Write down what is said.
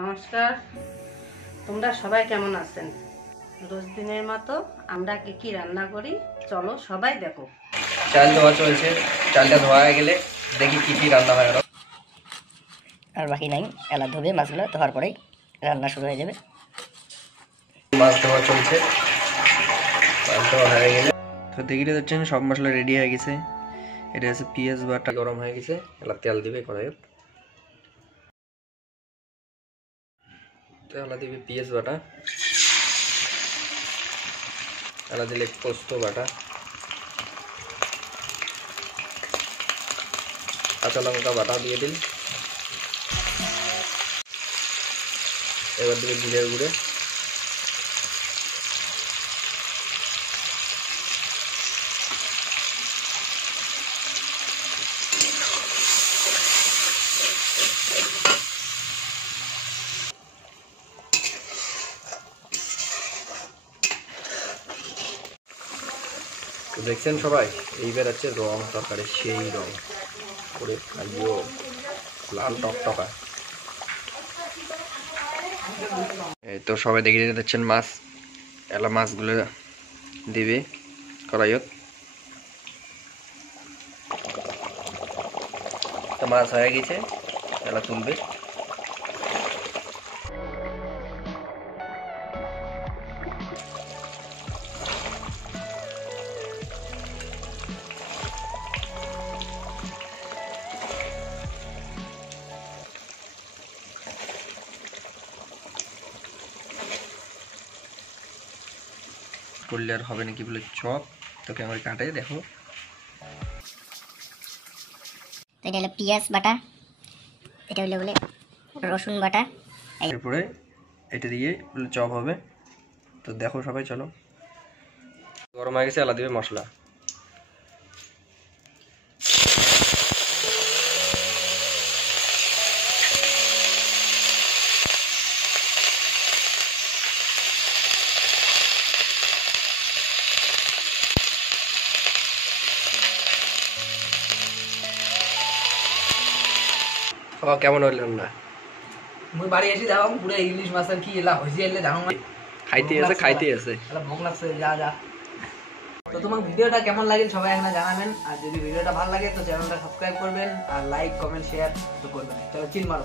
নমস্কার, তোমরা সবাই কেমন আছেন? রোজ দিনের মতো আমরা কি কি রান্না করি চলো সবাই দেখো। চাল ধোয়া চলছে, চালটা ধোয়া হয়ে গেলে দেখি কি কি রান্না হয়। আর বাকি নাই, এলা ধোবে মাছগুলো, ধোয়ার পরেই রান্না শুরু হয়ে যাবে। মাছ ধোয়া চলছে, মাছ ধোয়া হয়ে গেলে তো দেখতে যাচ্ছেন সব মশলা রেডি হয়ে গেছে। এটা আছে পেঁয়াজ বাটা, গরম হয়ে গেছে, এলা তেল দিবে কড়াইয়ে, তেল দিবে পেঁয়াজ বাটা, এলা দিলে পোস্ত বাটা, কাঁচা লঙ্কা বাটা দিয়ে দিন। এবার দিবে জিরের গুঁড়ে, দেখছেন সবাই। এইবার হচ্ছে রং তরকারি, সেই রং করে খাইও, লাল টকটকা। এই তো সবাই দেখে যাচ্ছেন মাছ, এলা মাছগুলো দিবে কড়াইয়ত। তো মাছ হয়ে গেছে, এলা তুলবে। করলে আর হবে নাকি বলে চপ, তোকে আমার কাটে দেখো। তো এটা হলো পেঁয়াজ বাটা, এটা হলো বলে রসুন বাটা। এরপরে এটা দিয়ে চপ হবে। তো দেখো সবাই, চলো। গরম হয়ে গেছে, এলা দিবে মশলা। কেমন হইল না? মুই বাড়ি এসে দেখো পুরো ইংলিশ মাছের কি এলা হইছে এলে জানো খাইতে আছে এলা ভোগ লাগছে যা। তো তোমার ভিডিওটা কেমন লাগেল সবাই এখানে জানাবেন, আর যদি ভিডিওটা ভালো লাগে তো চ্যানেলটা সাবস্ক্রাইব করবেন, আর লাইক কমেন্ট শেয়ার তো করবেন। চলো চিল মারো।